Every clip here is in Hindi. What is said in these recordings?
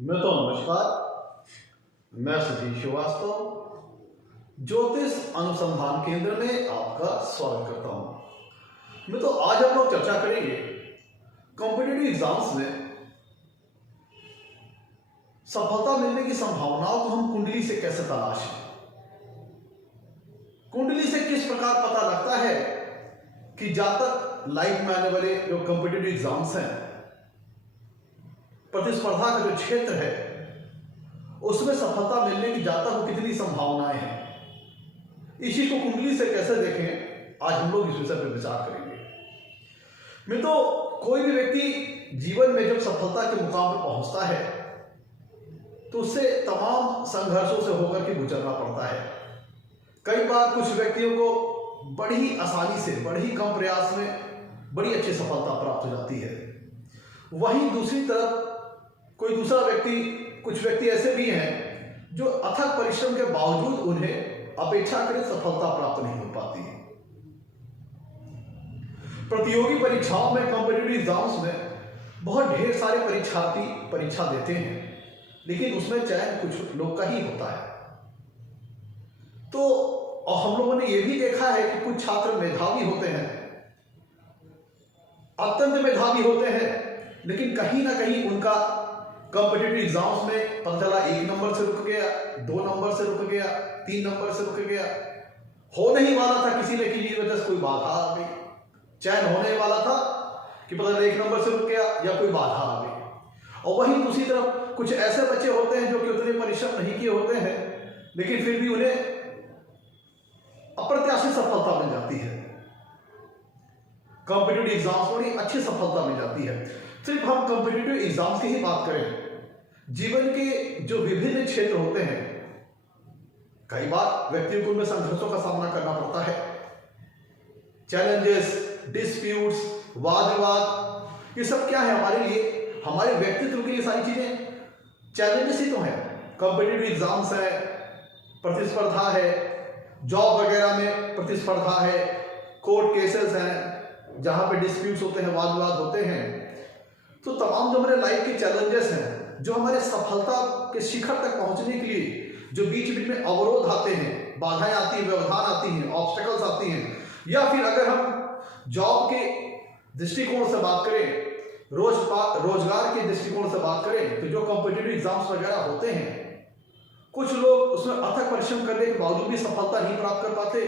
नमस्कार। मैं सतीश श्रीवास्तव ज्योतिष अनुसंधान केंद्र में आपका स्वागत करता हूं। आज हम लोग चर्चा करेंगे कॉम्पिटिटिव एग्जाम्स में सफलता मिलने की संभावनाओं को हम कुंडली से कैसे तलाशें। कुंडली से किस प्रकार पता लगता है कि जातक लाइफ में आने वाले जो कॉम्पिटिटिव एग्जाम्स हैं, प्रतिस्पर्धा का जो क्षेत्र है, उसमें सफलता मिलने की जातक को कितनी संभावनाएं हैं, इसी को कुंडली से कैसे देखें, आज हम लोग इस विषय पर विचार करेंगे। कोई भी व्यक्ति जीवन में जब सफलता के मुकाम पर पहुंचता है तो उससे तमाम संघर्षों से होकर के गुजरना पड़ता है। कई बार कुछ व्यक्तियों को बड़ी आसानी से, बड़ी कम प्रयास में बड़ी अच्छी सफलता प्राप्त हो जाती है। वहीं दूसरी तरफ कुछ व्यक्ति ऐसे भी हैं जो अथक परिश्रम के बावजूद उन्हें अपेक्षाकृत सफलता प्राप्त नहीं हो पाती है। प्रतियोगी परीक्षाओं में, कॉम्पिटिटिव एग्जाम्स में बहुत ढेर सारे परीक्षार्थी परीक्षा देते हैं, लेकिन उसमें चयन कुछ लोग का ही होता है। और हम लोगों ने यह भी देखा है कि कुछ छात्र मेधावी होते हैं, अत्यंत मेधावी होते हैं, लेकिन कहीं ना कहीं उनका कॉम्पिटिटिव एग्जाम्स में पता चला 1 नंबर से रुक गया, 2 नंबर से रुक गया, 3 नंबर से रुक गया। हो नहीं वाला था किसी ने की वजह से कोई बाधा आ गई। चयन होने वाला था कि पता चला 1 नंबर से रुक गया या कोई बाधा आ गई। और वहीं दूसरी तरफ कुछ ऐसे बच्चे होते हैं जो कि उतने परिश्रम नहीं किए होते हैं, लेकिन फिर भी उन्हें अप्रत्याशित सफलता मिल जाती है। कॉम्पिटिटिव एग्जाम्स में अच्छी सफलता मिल जाती है। सिर्फ हम कॉम्पिटिटिव एग्जाम्स की ही बात करें, जीवन के जो विभिन्न क्षेत्र होते हैं, कई बार व्यक्तियों को उनमें संघर्षों का सामना करना पड़ता है। चैलेंजेस, डिस्प्यूट्स, वाद विवाद, ये सब क्या है हमारे लिए, हमारे व्यक्तित्व के लिए सारी चीजें चैलेंजेस ही तो है। कॉम्पिटिटिव एग्जाम्स है, प्रतिस्पर्धा है, जॉब वगैरह में प्रतिस्पर्धा है, कोर्ट केसेस हैं जहां पे डिस्प्यूट्स होते हैं, वाद विवाद होते हैं। तो तमाम जो हमारे लाइफ के चैलेंजेस हैं, जो हमारे सफलता के शिखर तक पहुंचने के लिए जो बीच बीच में अवरोध आते हैं, बाधाएं आती हैं, व्यवधान आती हैं, ऑब्स्टेकल्स आती हैं, या फिर अगर हम जॉब के दृष्टिकोण से बात करें, रोजगार के दृष्टिकोण से बात करें, तो जो कॉम्पिटिटिव एग्जाम्स वगैरह होते हैं, कुछ लोग उसमें अथक परिश्रम करने के बावजूद भी सफलता नहीं प्राप्त कर पाते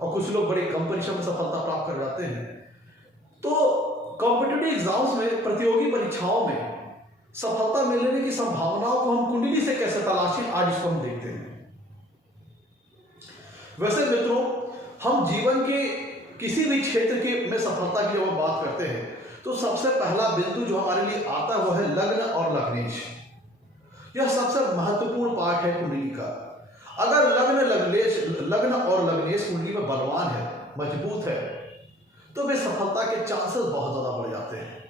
और कुछ लोग बड़े कम परिश्रम में सफलता प्राप्त कर जाते हैं। तो कॉम्पिटिटिव एग्जाम्स में, प्रतियोगी परीक्षाओं में सफलता मिलने की संभावनाओं को हम कुंडली से कैसे तलाशें, आज इसको हम देखते हैं। वैसे मित्रों, हम जीवन के किसी भी क्षेत्र के में सफलता की जब हम बात करते हैं तो सबसे पहला बिंदु जो हमारे लिए आता है वो है लग्न और लग्नेश। यह सबसे महत्वपूर्ण पार्ट है कुंडली का। अगर लग्न और लग्नेश कुंडली में बलवान है, मजबूत है, तो वे सफलता के चांसेस बहुत ज्यादा बढ़ जाते हैं।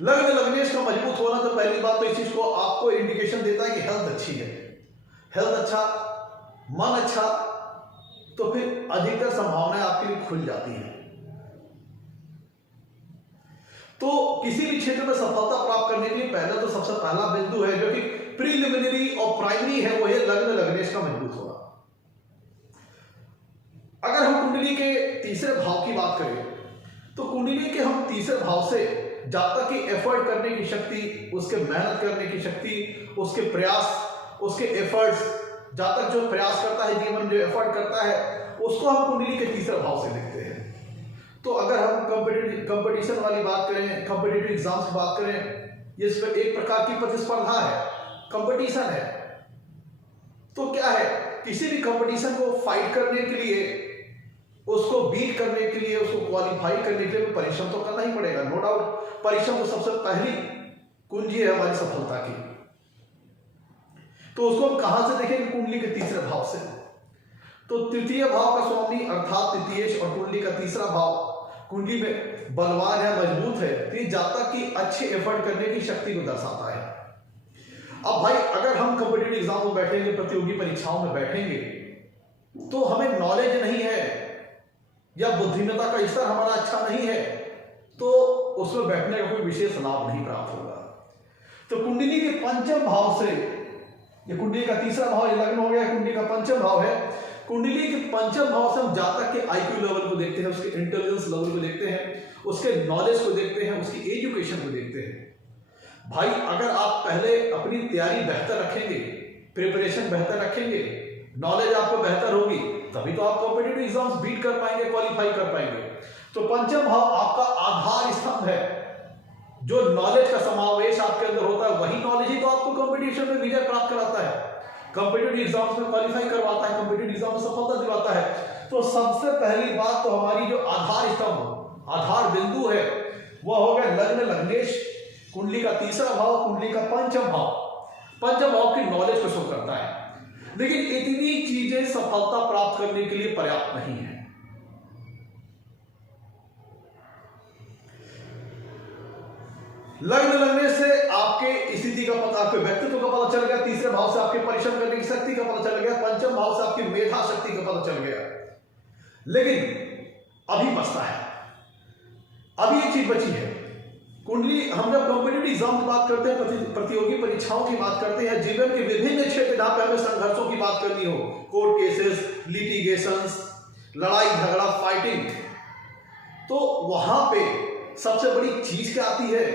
लग्न लग्नेश का मजबूत होना, तो पहली बात तो इस चीज को आपको इंडिकेशन देता है कि हेल्थ अच्छी है। हेल्थ अच्छा, मन अच्छा, तो फिर अधिकतर संभावनाएं आपके लिए खुल जाती हैं। तो किसी भी क्षेत्र में सफलता प्राप्त करने के लिए पहले तो सबसे पहला बिंदु है जो कि प्रीलिमिनरी और प्राइमरी है, वो है लग्न लग्नेश का मजबूत होना। अगर हम कुंडली के तीसरे भाव की बात करें तो कुंडली के हम तीसरे भाव से जातक की एफर्ट करने की शक्ति, उसके मेहनत करने की शक्ति, उसके प्रयास, उसके एफर्ट्स, जातक जो प्रयास करता है जीवन में, जो एफर्ट करता है, उसको हम कुंडली के तीसरे भाव से देखते हैं। तो अगर हम कंपटीशन वाली बात करें, कॉम्पिटिटिव एग्जाम्स की बात करें, ये एक प्रकार की प्रतिस्पर्धा है, कंपटीशन है। तो क्या है, किसी भी कंपटीशन को फाइट करने के लिए, उसको बीट करने के लिए, उसको क्वालिफाई करने के लिए परिश्रम तो करना ही पड़ेगा, नो डाउट। परिश्रम तो सबसे पहली कुंजी है हमारी सफलता की। तो उसको हम कहां से देखेंगे, कुंडली के तीसरे भाव से। तो तृतीय भाव का स्वामी अर्थात तृतीयेश और कुंडली का तीसरा भाव कुंडली में बलवान है, मजबूत है, तो ये जातक की अच्छे एफर्ट करने की शक्ति को दर्शाता है। अब भाई, अगर हम कॉम्पिटिटिव एग्जाम में बैठेंगे, प्रतियोगी परीक्षाओं में बैठेंगे, तो हमें नॉलेज नहीं है या बुद्धिमत्ता का स्तर हमारा अच्छा नहीं है, तो उसमें बैठने का कोई विशेष लाभ नहीं प्राप्त होगा। तो पंचम भाव से, ये कुंडली का तीसरा भाव, ये लग्न हो गया, कुंडली का पंचम भाव है। कुंडली के पंचम भाव से हम जातक के आईक्यू लेवल को देखते हैं, उसके इंटेलिजेंस लेवल को देखते हैं, उसके नॉलेज को देखते हैं, उसकी एजुकेशन को देखते हैं। भाई अगर आप पहले अपनी तैयारी बेहतर रखेंगे, प्रिपरेशन बेहतर रखेंगे, नॉलेज आपको बेहतर होगी, तभी तो आप कॉम्पिटिटिव एग्जाम्स बीट कर पाएंगे, क्वालिफाई कर पाएंगे। तो पंचम भाव आपका आधार स्तंभ है। जो नॉलेज का समावेश आपके अंदर होता है, वही नॉलेज ही तो आपको कंपटीशन में विजय प्राप्त कराता है, कॉम्पिटिटिव एग्जाम्स में क्वालिफाई करवाता है, कॉम्पिटिटिव एग्जाम में सफलता दिलाता है। तो सबसे पहली बात तो हमारी जो आधार स्तंभ, आधार बिंदु है, वह हो गया लग्न लग्नेश, कुंडली का तीसरा भाव, कुंडली का पंचम भाव। पंचम भाव की नॉलेज को शो करता है। लेकिन इतनी चीजें सफलता प्राप्त करने के लिए पर्याप्त नहीं है। लग्न लगने से आपके स्थिति का पता, आपके व्यक्तित्व का पता चल गया, तीसरे भाव से आपके परिश्रम करने की शक्ति का पता चल गया, पंचम भाव से आपकी मेधा शक्ति का पता चल गया। लेकिन अभी बचता है, अभी एक चीज बची है। कुंडली, हम जब कॉम्पिटिटिव एग्जाम की बात करते हैं, प्रतियोगी परीक्षाओं की बात करते हैं, जीवन के विभिन्न क्षेत्र जहां पे हमें संघर्षों की बात करनी हो, कोर्ट केसेस, लिटिगेशंस, लड़ाई झगड़ा, फाइटिंग, तो वहां पे सबसे बड़ी चीज क्या आती है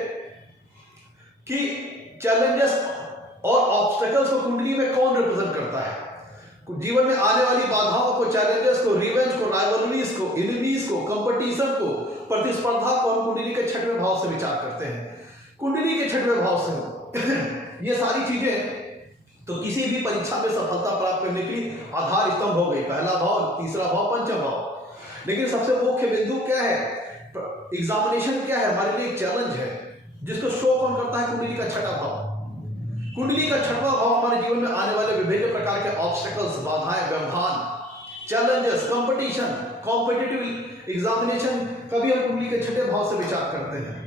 कि चैलेंजेस और ऑब्स्टेकल्स को कुंडली में कौन रिप्रेजेंट करता है। जीवन में आने वाली बाधाओं को, चैलेंजेस को, रिवेंज को, राइवलरीज को, एनिमीज को, कंपटीशन को, प्रतिस्पर्धा को हम कुंडली के छठवें भाव से विचार करते हैं। कुंडली के छठवें भाव से ये सारी चीजें तो किसी भी परीक्षा में सफलता प्राप्त करने की आधार स्तंभ हो गई, पहला भाव, तीसरा भाव, पंचम भाव। लेकिन सबसे मुख्य बिंदु क्या है, एग्जामिनेशन क्या है, हमारे लिए एक चैलेंज है जिसको शो कौन करता है, कुंडली का छठा भाव। कुंडली का छठवां भाव हमारे जीवन में आने वाले विभिन्न प्रकार के ऑब्स्टेकल्स, बाधाएं, व्यवधान, चैलेंजेस, कंपटीशन, कॉम्पिटिटिव एग्जामिनेशन का भी हम कुंडली के छठे भाव से विचार करते हैं।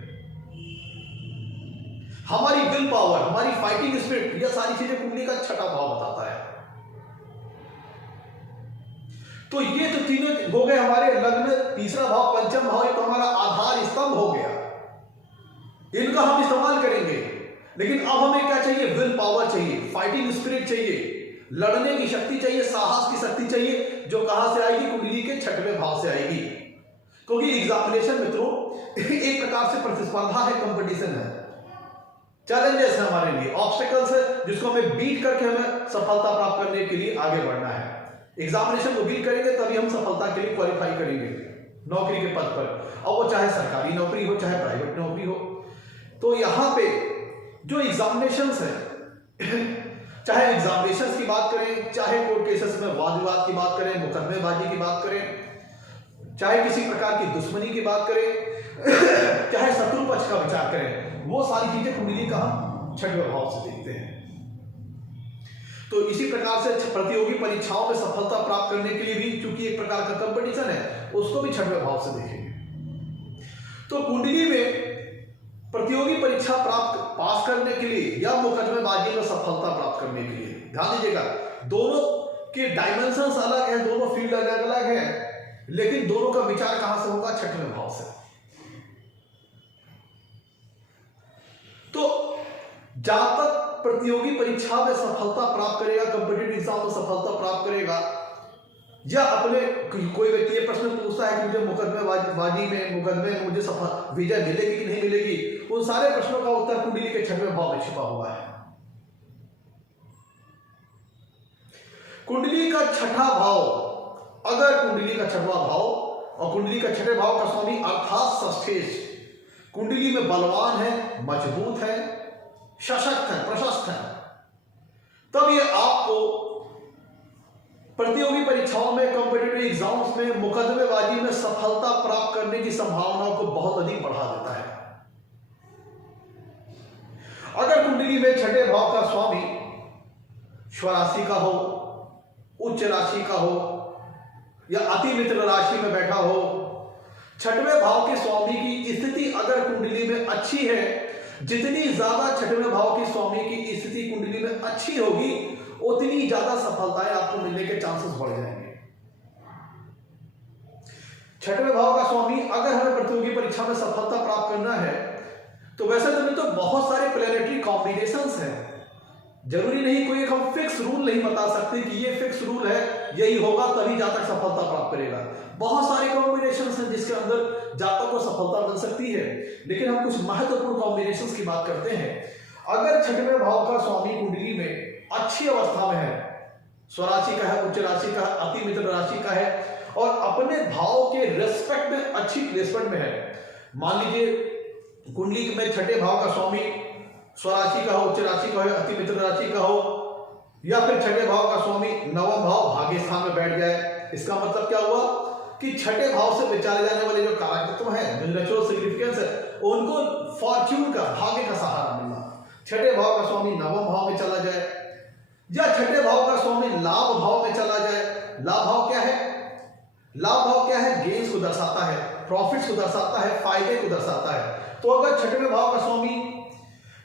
हमारी विल पावर, हमारी फाइटिंग स्पिरिट, यह सारी चीजें कुंडली का छठा भाव बताता है। तो ये तो तीनों हो गए हमारे लग्न, तीसरा भाव, पंचम भाव, ये तो हमारा आधार स्तंभ हो गया, इनका हम इस्तेमाल करेंगे। लेकिन अब हमें क्या चाहिए, विल पावर चाहिए, फाइटिंग स्पिरिट चाहिए, लड़ने की शक्ति चाहिए, साहस की शक्ति चाहिए, जो कहां से आएगी, कुंडली के छठवें भाव से आएगी। क्योंकि एग्जामिनेशन मित्रों एक प्रकार से प्रतिस्पर्धा है, कंपटीशन है, चैलेंजेस है हमारे लिए, ऑब्स्टेकल्स है, जिसको हमें बीट करके हमें सफलता प्राप्त करने के लिए आगे बढ़ना है। एग्जामिनेशन को बीट करेंगे तभी हम सफलता के लिए क्वालिफाई करेंगे नौकरी के पद पर, और वो चाहे सरकारी नौकरी हो, चाहे प्राइवेट नौकरी हो। तो यहां पे जो एग्जामिनेशंस है, चाहे एग्जामिनेशंस की बात करें, चाहे कोर्ट केसेस में वाद विवाद की बात करें, मुकदमेबाजी की बात करें, चाहे किसी प्रकार की दुश्मनी की बात करें, चाहे शत्रु पक्ष का विचार करें, वो सारी चीजें कुंडली का हम छठवें भाव से देखते हैं। तो इसी प्रकार से प्रतियोगी परीक्षाओं में सफलता प्राप्त करने के लिए भी, चूंकि एक प्रकार का कंपटीशन है, उसको भी छठवें भाव से देखेंगे। तो कुंडली में प्रतियोगी परीक्षा पास करने के लिए या मुकदमेबाजी में सफलता प्राप्त करने के लिए, ध्यान दीजिएगा, दोनों के डायमेंशंस अलग है, दोनों फील्ड अलग अलग है, लेकिन दोनों का विचार कहां से होगा, छठवें भाव से। तो जहां तक प्रतियोगी परीक्षा में सफलता प्राप्त करेगा, कॉम्पिटिटिव एग्जाम में सफलता प्राप्त करेगा, या अपने कोई व्यक्ति ये प्रश्न पूछता है कि मुझे मुकदमेबाजी में, मुकदमे में मुझे सफल विजय मिलेगी कि नहीं मिलेगी, उन सारे प्रश्नों का उत्तर कुंडली के छठवें भाव में छिपा हुआ है। कुंडली का छठा भाव, अगर कुंडली का छठवां भाव और कुंडली का छठे भाव का स्वामी अर्थात षष्ठेश कुंडली में बलवान है, मजबूत है, सशक्त है, प्रशस्त है, तब ये आपको प्रतियोगी परीक्षाओं में, कॉम्पिटिटिव एग्जाम्स में, मुकदमेबाजी में सफलता प्राप्त करने की संभावनाओं को बहुत अधिक बढ़ा देता है। अगर कुंडली में छठे भाव का स्वामी स्वराशि का हो, उच्च राशि का हो, या अति मित्र राशि में बैठा हो, छठवें भाव के स्वामी की स्थिति अगर कुंडली में अच्छी है, जितनी ज्यादा छठवें भाव की स्वामी की स्थिति कुंडली में अच्छी होगी, उतनी ज्यादा सफलताएं आपको मिलने के चांसेस बढ़ जाएंगे। छठवें भाव का स्वामी, अगर हमें प्रतियोगी परीक्षा में सफलता प्राप्त करना है, तो वैसे तो मित्रों बहुत सारे प्लेनेटरी कॉम्बिनेशंस हैं, जरूरी नहीं कोई एक हम फिक्स रूल नहीं बता सकते कि ये फिक्स रूल है, यही होगा तभी जातक सफलता प्राप्त करेगा। बहुत सारे कॉम्बिनेशंस हैं जिसके अंदर जातक को सफलता मिल सकती है, लेकिन हम कुछ महत्वपूर्ण कॉम्बिनेशंस की बात करते हैं। अगर छठवें भाव का स्वामी कुंडली में अच्छी अवस्था में है, स्वराशि का है, उच्च राशि का है, अति मित्र राशि का है और अपने भाव के रेस्पेक्ट में अच्छी प्लेसमेंट में है, मान लीजिए कुंडली में छठे भाव का स्वामी स्वराशि का हो, उच्च राशि का हो, अति मित्र राशि का हो, या फिर छठे भाव का स्वामी नवम भाव भाग्य स्थान में बैठ जाए, इसका मतलब क्या हुआ कि छठे भाव से विचारे जाने वाले जो कारकत्व हैं, जो नेचुरल सिग्निफिकेंस है, उनको फॉर्च्यून का, भाग्य का सहारा मिलना। छठे भाव का स्वामी नवम भाव में चला जाए या छठे भाव का स्वामी लाभ भाव में चला जाए। लाभ भाव क्या है? लाभ भाव क्या है? गेन्स को दर्शाता है, प्रॉफिट्स को दर्शाता है, फायदे को दर्शाता है। तो अगर छठवें भाव का स्वामी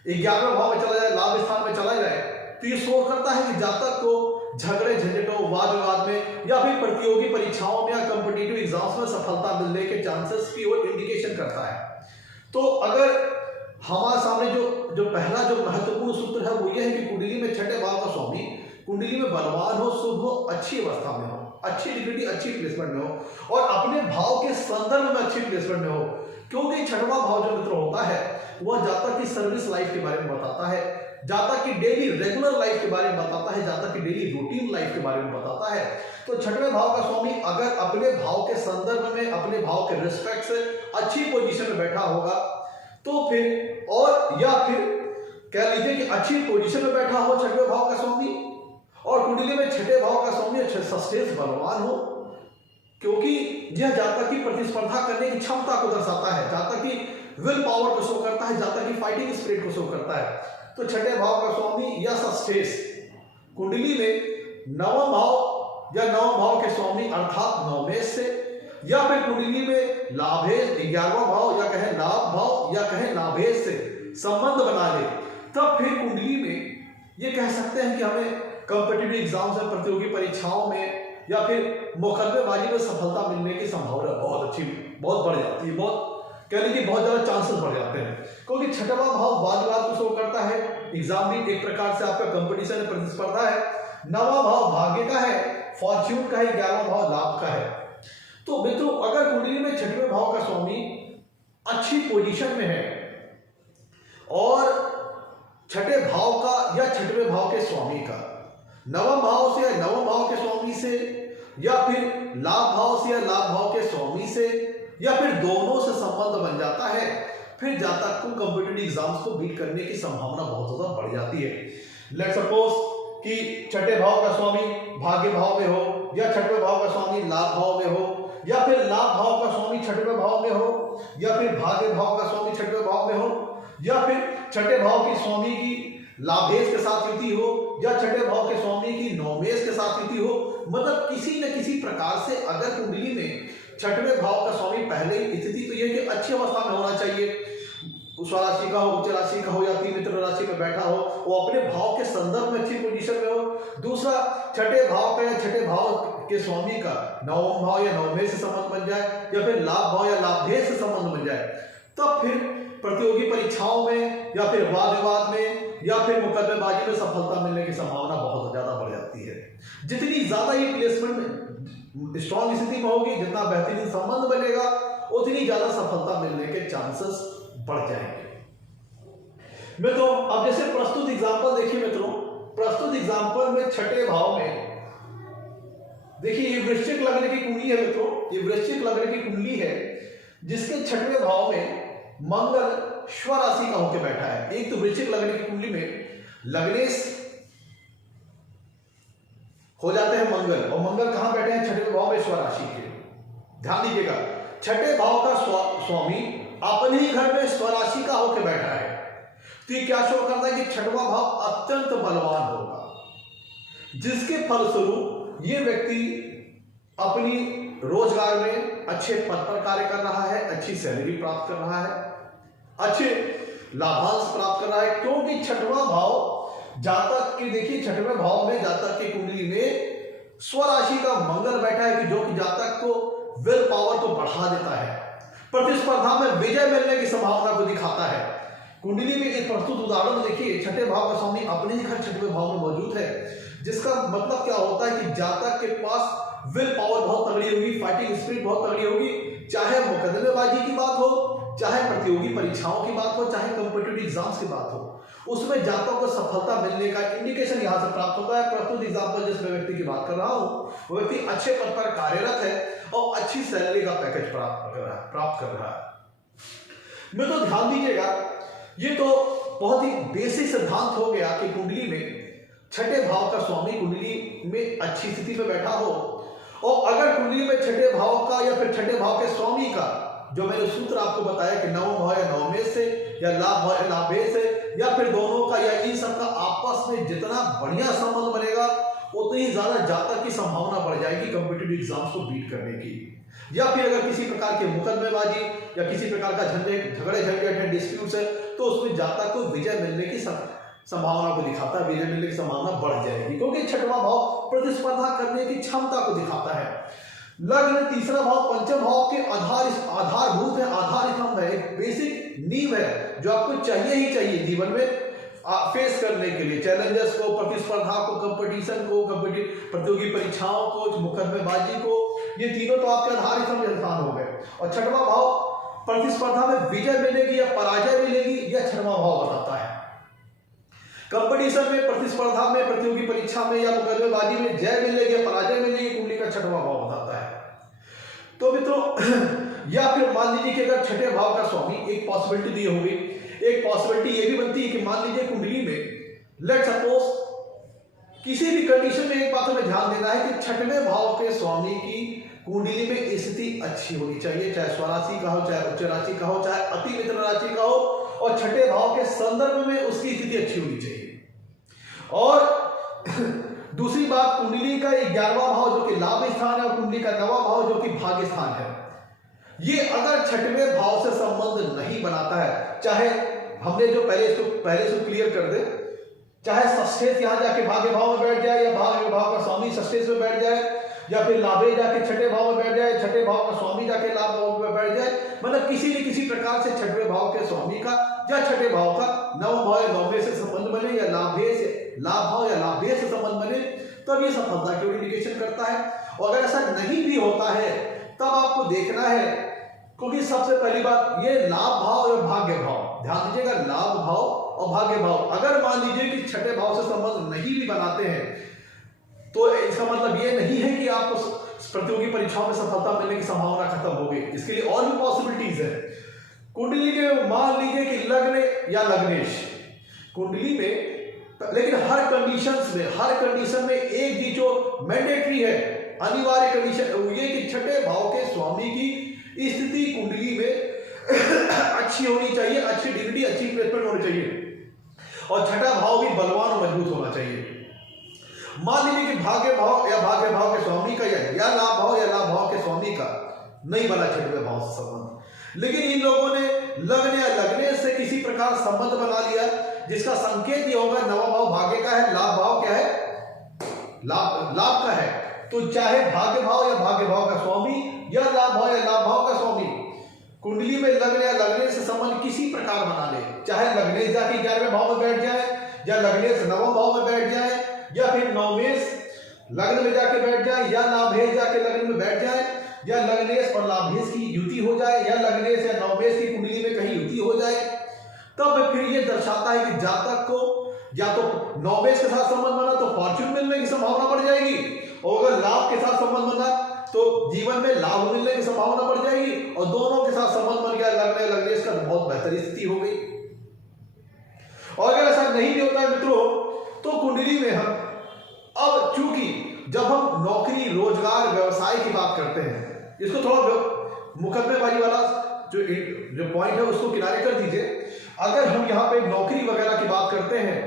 11वें भाव में चला जाए, लाभ स्थान में चला जाए, तो ये शो करता है कि जातक को झगड़े झंझटों, वाद विवाद में या फिर प्रतियोगी परीक्षाओं में या कॉम्पिटिटिव एग्जाम्स में सफलता मिलने के चांसेस की ओर इंडिकेशन करता है। तो अगर हमारे सामने जो पहला जो महत्वपूर्ण सूत्र है वो ये है कि कुंडली में छठे भाव का स्वामी कुंडली में बलवान हो, शुभ हो, अच्छी अवस्था में हो, अच्छी डिग्री, अच्छी प्लेसमेंट में हो और अपने भाव के संदर्भ में अच्छी प्लेसमेंट में हो, क्योंकि छठवां भाव जो मित्र होता है वह जातक की सर्विस लाइफ के बारे में बताता है, जातक की डेली रेगुलर लाइफ के बारे में बताता है, जातक की डेली रूटीन लाइफ के बारे में बताता है। तो छठवें भाव का स्वामी अगर अपने भाव के संदर्भ में, अपने भाव के रिस्पेक्ट से अच्छी पोजीशन में बैठा होगा तो फिर, और या फिर कह लीजिए कि अच्छी पोजीशन में बैठा हो छठवें भाव का स्वामी और कुंडली में छठे भाव का स्वामी सस्टेन बलवान हो, क्योंकि यह जातक की प्रतिस्पर्धा करने की क्षमता को दर्शाता है, जातक की विल पावर को शो करता है, जातक की फाइटिंग स्पिरिट को शो करता है। तो छठे भाव का स्वामी या सस्टेस कुंडली में नवम भाव या नवम भाव के स्वामी अर्थात नवमेश से या फिर कुंडली में लाभेश 11वां भाव या कहें लाभ भाव या कहें लाभेश से संबंध बना ले, तब फिर कुंडली में ये कह सकते हैं कि हमें कॉम्पिटिटिव एग्जाम्स में, प्रतियोगी परीक्षाओं में या फिर मुकदमेबाजी में सफलता मिलने की संभावना बहुत अच्छी, बहुत बढ़ जाती है, बहुत कह लीजिए बहुत ज्यादा चांसेस बढ़ जाते हैं, क्योंकि छठवां भाव वाद विवाद को शो करता है, एग्जाम भी एक प्रकार से आपका कंपटीशन है, प्रतिस्पर्धा है। नवां भाव भाग्य का है, फॉर्च्यून का है, 11वां भाव लाभ का है। तो मित्रों अगर कुंडली में छठवें भाव का स्वामी अच्छी पोजीशन में है और छठे भाव का या छठवें भाव के स्वामी का नवम भाव से या नवम भाव के स्वामी से या फिर लाभ भाव से या लाभ भाव के स्वामी से या फिर दोनों से संबंध बन जाता है, फिर जातक को कॉम्पिटिटिव एग्जाम्स को बीट करने की संभावना बहुत ज्यादा बढ़ जाती है। लेट्स सपोज कि छठे भाव का स्वामी भाग्य भाव में हो या छठवें भाव का स्वामी लाभ भाव में हो या फिर लाभ भाव का स्वामी छठवें भाव में हो या फिर भाग्य भाव का स्वामी छठवें भाव में हो या फिर छठे भाव की स्वामी की लाभेश के साथ युति हो या छठे भाव के स्वामी की नवमेश के साथ युति हो, मतलब किसी न किसी प्रकार से अगर कुंडली में छठवें भाव का स्वामी पहले ही स्थिति तो यह कि अच्छी अवस्था में होना चाहिए, स्वराशि का हो, उच्च राशि का हो या अति मित्र राशि में बैठा हो, वो अपने भाव के संदर्भ में अच्छी पोजीशन में हो। दूसरा, छठे भाव का या छठे भाव के स्वामी का नवम भाव या नवमेश से संबंध बन जाए या फिर लाभ भाव या लाभेश से संबंध बन जाए, तब फिर प्रतियोगी परीक्षाओं में या फिर वाद विवाद में या फिर मुकदमेबाजी में सफलता मिलने की संभावना बहुत ज्यादा बढ़ जाती है। जितनी ज्यादा ये प्लेसमेंट में स्ट्रॉन्ग स्थिति में होगी, जितना बेहतरीन संबंध बनेगा, उतनी ज्यादा सफलता मिलने के चांसेस बढ़ जाएंगे। मित्रों अब जैसे प्रस्तुत एग्जांपल देखिए मित्रों, प्रस्तुत एग्जांपल में छठे भाव में देखिए ये वृश्चिक लग्न की कुंडली है मित्रों, ये वृश्चिक लग्न की कुंडली है जिसके छठवें भाव में मंगल स्वराशि का होकर बैठा है। एक तो वृश्चिक लग्न की कुंडली में लग्नेश हो जाते हैं मंगल, और मंगल कहां बैठे हैं? छठे भाव में स्वराशि के। ध्यान दीजिएगा, छठे भाव का स्वामी अपने ही घर में स्वराशि का होकर बैठा है, तो ये क्या शो करता है कि छठवां भाव अत्यंत बलवान होगा, जिसके फलस्वरूप ये व्यक्ति अपनी रोजगार में अच्छे पद पर कार्य कर रहा है, अच्छी सैलरी प्राप्त कर रहा है, अच्छे लाभांश प्राप्त कर रहा है, क्योंकि छठवां भाव जातक के, देखिए छठवें भाव में जातक की कुंडली में स्वराशि का मंगल बैठा है कि जो कि जातक को विल पावर को बढ़ा देता है, प्रतिस्पर्धा में विजय मिलने की संभावना को दिखाता है। कुंडली में एक प्रस्तुत उदाहरण देखिए, छठे भाव का स्वामी अपने ही घर छठवें भाव में मौजूद है, जिसका मतलब क्या होता है कि जातक के पास विल पावर बहुत तगड़ी होगी, फाइटिंग स्पिरिट बहुत तगड़ी होगी, चाहे मुकदमेबाजी की बात हो, चाहे प्रतियोगी परीक्षाओं की बात हो, चाहे कॉम्पिटिटिव एग्जाम्स की बात हो, उसमें जातकों को सफलता मिलने का इंडिकेशन यहां से प्राप्त होता है। प्रस्तुत एग्जाम्पल जिस व्यक्ति की बात कर रहा हूं, वो व्यक्ति अच्छे पद पर कार्यरत है और अच्छी सैलरी का पैकेज प्राप्त कर रहा है। मैं तो ध्यान दीजिएगा, ये तो बहुत ही बेसिक सिद्धांत हो गया कि कुंडली में छठे भाव का स्वामी कुंडली में अच्छी स्थिति में बैठा हो, और अगर कुंडली में छठे भाव का या फिर छठे भाव के स्वामी का जो मैंने सूत्र आपको बताया कि नवम भाव या नवमेश से, या लाभ भाव या लाभेश से, या फिर दोनों का या इन सब का आपस में जितना बढ़िया संबंध बनेगा, उतनी ही ज्यादा जातक की संभावना बढ़ जाएगी कॉम्पिटिटिव एग्जाम्स को बीट करने की। या फिर अगर किसी प्रकार के मुकदमेबाजी या किसी प्रकार का झगड़े झंझट है, डिस्प्यूट्स है, तो उसमें जातक को विजय मिलने की संभावना को दिखाता है, विजय मिलने की संभावना बढ़ जाएगी, क्योंकि छठवां भाव प्रतिस्पर्धा करने की क्षमता को दिखाता है। लग्न तीसरा भाव पंचम भाव के आधारभूत है, आधार स्तंभ है, एक बेसिक नींव है जो आपको चाहिए ही चाहिए जीवन में फेस करने के लिए, चैलेंजेस को, प्रतिस्पर्धा को, कंपटीशन को, प्रतियोगी परीक्षाओं को, मुकदमेबाजी को, ये तीनों तो आपके आधार स्तंभ इंसान हो गए। और छठवां भाव प्रतिस्पर्धा में विजय मिलेगी या पराजय मिलेगी, यह छठवां भाव बताता है। कंपटीशन में, प्रतिस्पर्धा में, प्रतियोगी परीक्षा में या मुकदमेबाजी में जय मिलेगी या पराजय मिलेगी, कुंडली का छठवां भाव बताता है। तो मित्रों, या फिर मान लीजिए कि अगर छठे भाव का स्वामी, एक पॉसिबिलिटी दी होगी, एक पॉसिबिलिटी ये भी बनती है कि मान लीजिए कुंडली में लेट सपोज किसी भी कंडीशन में एक बात हमें ध्यान देना है कि छठवें भाव के स्वामी की कुंडली में स्थिति अच्छी होनी चाहिए, चाहे स्वराशि का हो, चाहे उच्च राशि का हो, चाहे अति मित्र राशि का हो, और छठे भाव के संदर्भ में उसकी स्थिति अच्छी होनी चाहिए। और दूसरी बात, कुंडली का 11वां भाव जो कि लाभ स्थान है और कुंडली का 9वां भाव जो कि भाग्य स्थान है, ये अगर छठवें भाव से संबंध नहीं बनाता है, चाहे हमने जो पहले से क्लियर कर दे, चाहे षष्ठेश यहां जाके भाग्य भाव में बैठ जाए, या भाग्य भाव का स्वामी षष्ठेश में बैठ जाए, या फिर लाभे जाके छठे भाव में बैठ जाए, छठे भाव का स्वामी जाके लाभ भाव में बैठ जाए, मतलब किसी न किसी प्रकार से छठवें भाव के स्वामी का या छठे भाव का नवम भाव या नवमे से संबंध बने, या लाभ भाव या लाभेश से संबंध बने, तब ये सफलता की इंडिकेशन करता है। और अगर ऐसा नहीं भी होता है, तब आपको देखना है, क्योंकि सबसे पहली बात, ये लाभ भाव और भाग्य भाव, ध्यान दीजिएगा, लाभ भाव और भाग्य भाव अगर मान लीजिए कि छठे भाव से संबंध नहीं भी बनाते हैं, तो इसका मतलब ये नहीं है कि आपको प्रतियोगी परीक्षाओं में सफलता मिलने की संभावना खत्म हो गई। इसके लिए और भी पॉसिबिलिटीज है। कुंडली के मान लीजिए कि लग्न या लग्नेश कुंडली में, लेकिन हर कंडीशन में एक भी जो मैंडेटरी है, अनिवार्य कंडीशन, ये कि छठे भाव के स्वामी की स्थिति कुंडली में अच्छी होनी चाहिए, अच्छी डिग्री, अच्छी प्लेसमेंट होनी चाहिए, और छठा भाव भी बलवान और मजबूत होना चाहिए। मान लीजिए कि भाग्य भाव के स्वामी का या लाभ भाव या लाभ भाव के स्वामी का नहीं बना छठवें भाव से संबंध, लेकिन इन लोगों ने लग्न या लग्नेश से किसी प्रकार संबंध बना लिया, जिसका संकेत ये होगा नवा भाव भाग्य का है, लाभ भाव क्या है, लाभ का है। तो चाहे भाग्य भाव या भाग्य भाव का स्वामी या लाभ भाव या लाभ भाव का स्वामी कुंडली में लग्न या लग्नेश से संबंध किसी प्रकार बना ले, चाहे लग्नेश जाके 11वें भाव में बैठ जाए, या लग्नेश 9वें भाव में बैठ जाए, या फिर नवमेश लग्न में जाके बैठ जाए, या लाभेश जाके लग्न में बैठ जाए, या लग्नेश और लाभेश की युति हो जाए, या लग्नेश या नवमेश की कुंडली में कहीं युति हो जाए, तब फिर ये दर्शाता है कि जातक को या तो नवमेश के साथ संबंध बना तो फॉर्च्यून मिलने की संभावना बढ़ जाएगी, और अगर लाभ के साथ संबंध बना तो जीवन में लाभ मिलने की संभावना बढ़ जाएगी, और दोनों के साथ संबंध बन गया लग्न लग्नेश का, बहुत बेहतर स्थिति हो गई। और अगर ऐसा नहीं भी होता है मित्रों, तो कुंडली में हम अब चूंकि जब हम नौकरी, रोजगार, व्यवसाय की बात करते हैं, इसको थोड़ा मुकदमेबाजी वाला जो पॉइंट है उसको किनारे कर दीजिए। अगर हम यहाँ पे नौकरी वगैरह की बात करते हैं,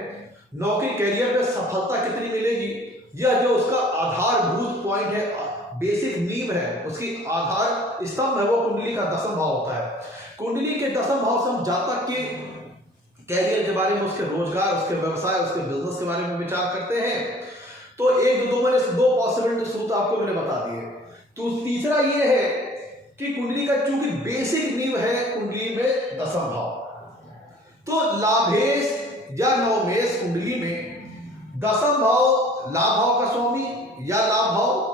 नौकरी कैरियर में सफलता कितनी मिलेगी, यह जो उसका आधारभूत पॉइंट है, बेसिक नींव है, उसकी आधार स्तंभ है, वो कुंडली का 10वां भाव होता है। कुंडली के 10वां भाव से हम जातक के कैरियर के बारे में, उसके रोजगार, उसके व्यवसाय, उसके बिजनेस के बारे में विचार करते हैं। तो दो पॉसिबिलिटी सूत्र आपको मैंने बता दिए। तो तीसरा ये है कि कुंडली का चूंकि बेसिक नींव है कुंडली में 10वां भाव, तो लाभेश या नवमेश कुंडली में दशम भाव लाभ भाव का स्वामी या लाभ भाव,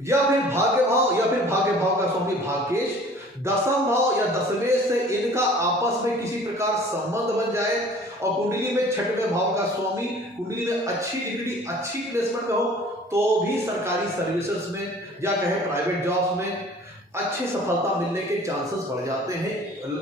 या फिर भाग्य भाव या फिर भाग्य भाव का स्वामी भाग्येश, दशम भाव या दशमेश से इनका आपस में किसी प्रकार संबंध बन जाए और कुंडली में छठवें भाव का स्वामी कुंडली में अच्छी डिग्री अच्छी प्लेसमेंट में हो तो भी सरकारी सर्विसेज में या कहे प्राइवेट जॉब्स में अच्छी सफलता मिलने के चांसेस बढ़ जाते हैं।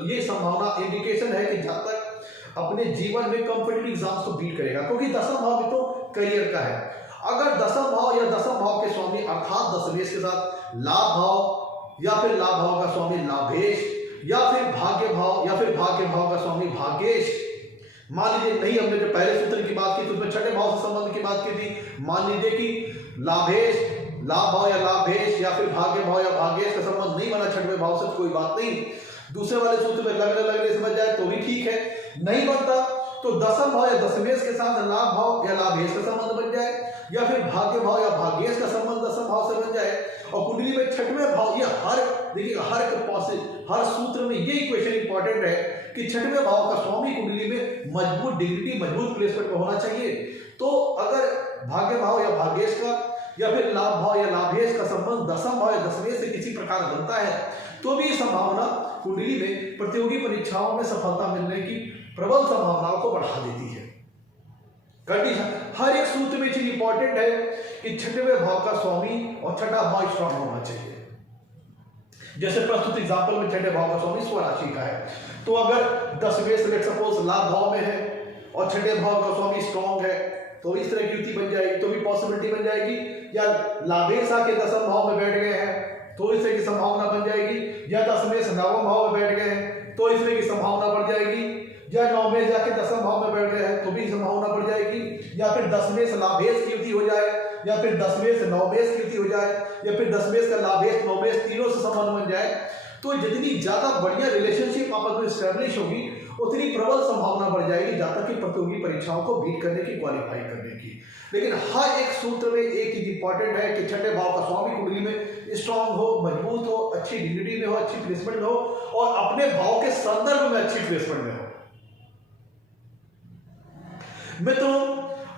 ये संभावना इंडिकेशन है कि जब तक अपने जीवन में कॉम्पिटिटिव एग्जाम्स को बीट करेगा, क्योंकि दशम भाव भी तो करियर का है। अगर दशम भाव या दशम भाव के स्वामी अर्थात दशमेश के साथ लाभ भाव या फिर लाभ भाव का स्वामी लाभेश या फिर भाग्य भाव या फिर भाग्य भाव का स्वामी भाग्येश, मान लीजिए नहीं हमने जो पहले सूत्र की बात की तो उसमें छठे भाव से संबंध की बात की थी, मान लीजिए कि लाभेश लाभ भाव या लाभेश या फिर भाग्य भाव या भाग्येश का संबंध नहीं बना छठवें भाव से, कोई बात नहीं, दूसरे वाले सूत्र में लगने समझ जाए तो भी ठीक है। नहीं बनता तो दशम भाव या दशमेश के साथ लाभ भाव या लाभेश का संबंध बन जाए या फिर भाग्य भाव या भाग्येश का संबंध दशम भाव से बन जाए और कुंडली में छठवें भाव, ये हर देखिएगा हर सूत्र में ये इक्वेशन इंपॉर्टेंट है कि छठवें भाव का स्वामी कुंडली में मजबूत डिग्री मजबूत प्लेसमेंट में होना चाहिए। तो अगर भाग्य भाव या भाग्येश का या फिर लाभ भाव या लाभेश का संबंध दशम भाव या दशमेश से किसी प्रकार बनता है तो भी संभावना कुंडली में प्रतियोगी परीक्षाओं में सफलता मिलने की प्रबल संभावनाओं को बढ़ा देती है। कंडीशन हर एक सूत्र में चीज इंपॉर्टेंट है कि छठवें भाव का स्वामी और छठा भाव स्ट्रांग होना चाहिए। जैसे प्रस्तुत एग्जांपल में छठे भाव का स्वामी स्वराशि का है, तो अगर दशमेश लेट सपोज लाभ भाव में है और छठे भाव का स्वामी स्ट्रांग है तो इस तरह की युति बन जाएगी, तो भी पॉसिबिलिटी बन जाएगी। या लाभेश आके दशम भाव में बैठ गए हैं तो इस तरह की संभावना बन जाएगी, या दशमेश नवम भाव में बैठ गए हैं तो इस तरह की संभावना बढ़ जाएगी, या नवमेश जाके दशम भाव में बैठ गए हैं तो भी संभावना बढ़ जाएगी, या फिर दशमेश लाभेश की युति हो जाए, या फिर दशमेश नवमेश की युति हो जाए, या फिर दशमेश का लाभेश नवमेश तीनों से संबंध बन जाए। तो जितनी ज्यादा बढ़िया रिलेशनशिप आपस में स्टैब्लिश होगी उतनी प्रबल संभावना बढ़ जाएगी जहां तक कि प्रतियोगी परीक्षाओं को बीट करने की, क्वालिफाई करने की। लेकिन हर एक सूत्र में एक चीज इंपॉर्टेंट है कि छठे भाव का स्वामी कुंडली में स्ट्रांग हो, मजबूत हो, अच्छी डिग्री में हो, अच्छी प्लेसमेंट में हो और अपने भाव के संदर्भ में अच्छी प्लेसमेंट में हो। मित्रों,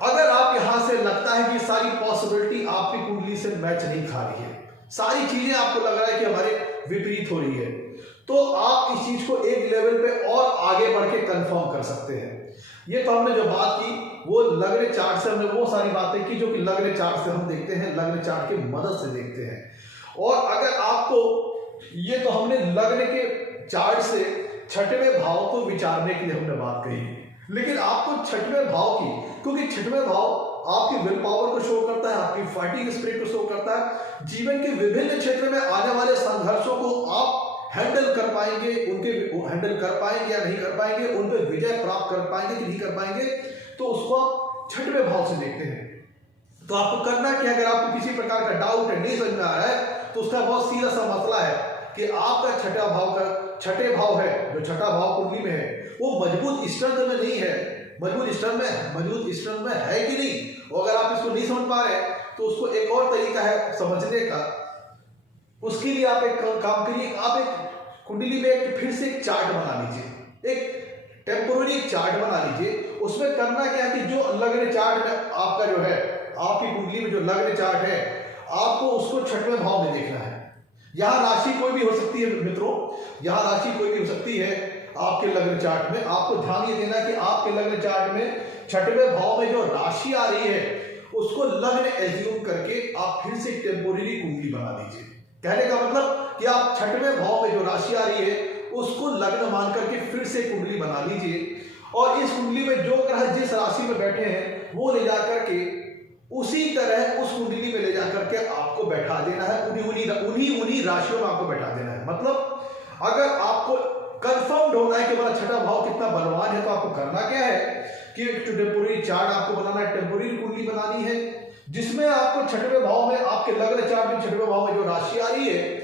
अगर आप यहां से लगता है कि सारी पॉसिबिलिटी आपकी कुंडली से मैच नहीं खा रही है, सारी चीजें आपको लग रहा है कि हमारे विपरीत हो रही है, तो आप इस चीज को एक लेवल पे और आगे बढ़ के कंफर्म कर सकते हैं। ये तो हमने जो बात की वो लग्न चार्ट से हमने वो सारी बातें की जो कि लग्न चार्ट से हम देखते हैं, लग्न चार्ट की मदद से देखते हैं। और अगर आपको ये तो हमने लग्न के चार्ट से छठवें भाव को विचारने के लिए हमने बात कही, लेकिन आपको छठवें भाव की, क्योंकि छठवें भाव आपकी विल पावर को शो करता है, आपकी फाइटिंग स्पिरिट को शो करता है, जीवन के विभिन्न क्षेत्र में आने वाले संघर्षों को आप हैंडल कर पाएंगे, उनके हैंडल कर पाएंगे या नहीं कर पाएंगे, उन पर विजय प्राप्त कर पाएंगे कि नहीं कर पाएंगे, तो उसको आप छठवें भाव से देखते हैं। तो आपको करना क्या, अगर आपको किसी प्रकार का डाउट है, नहीं समझ में आ रहा है, तो उसका बहुत सीधा सा मसला है कि आपका छठे भाव है, जो छठा भाव कुंडली में है वो मजबूत स्ट्रेंथ में नहीं है, मजबूत स्ट्रेंथ में है कि नहीं। और अगर आप इसको नहीं समझ पा रहे तो उसको एक और तरीका है समझने का, उसके लिए आप एक काम करिए, आप एक कुंडली में एक फिर से एक चार्ट बना लीजिए, एक टेम्पोररी चार्ट बना लीजिए। उसमें करना क्या है कि जो लग्न चार्ट में आपका जो है, आपकी कुंडली में जो लग्न चार्ट है, आपको उसको छठवें भाव में देखना है। यहां राशि कोई भी हो सकती है मित्रों, यहां राशि कोई भी हो सकती है आपके लग्न चार्ट में। आपको ध्यान ये देना कि आपके लग्न चार्ट में छठवें भाव में जो राशि आ रही है उसको लग्न एज्यूम करके आप फिर से टेम्पोररी कुंडली बना दीजिए। कहने का मतलब कि आप छठवें भाव में जो राशि आ रही है उसको लग्न मान करके फिर से कुंडली बना लीजिए और इस कुंडली में जो ग्रह जिस राशि में बैठे हैं वो ले जाकर के उसी तरह उस कुंडली में ले जाकर के आपको बैठा देना है, उन्हीं राशियों में आपको बैठा देना है। मतलब अगर आपको कंफर्म्ड होना है कि हमारा छठा भाव कितना बलवान है तो आपको करना क्या है कि एक टेम्पोररी चार्ट आपको बनाना है, टेम्पोररी कुंडली बनानी है जिसमें आपको छठवें भाव में, आपके लग्न चार्ट में छठवें भाव में जो राशि आ रही है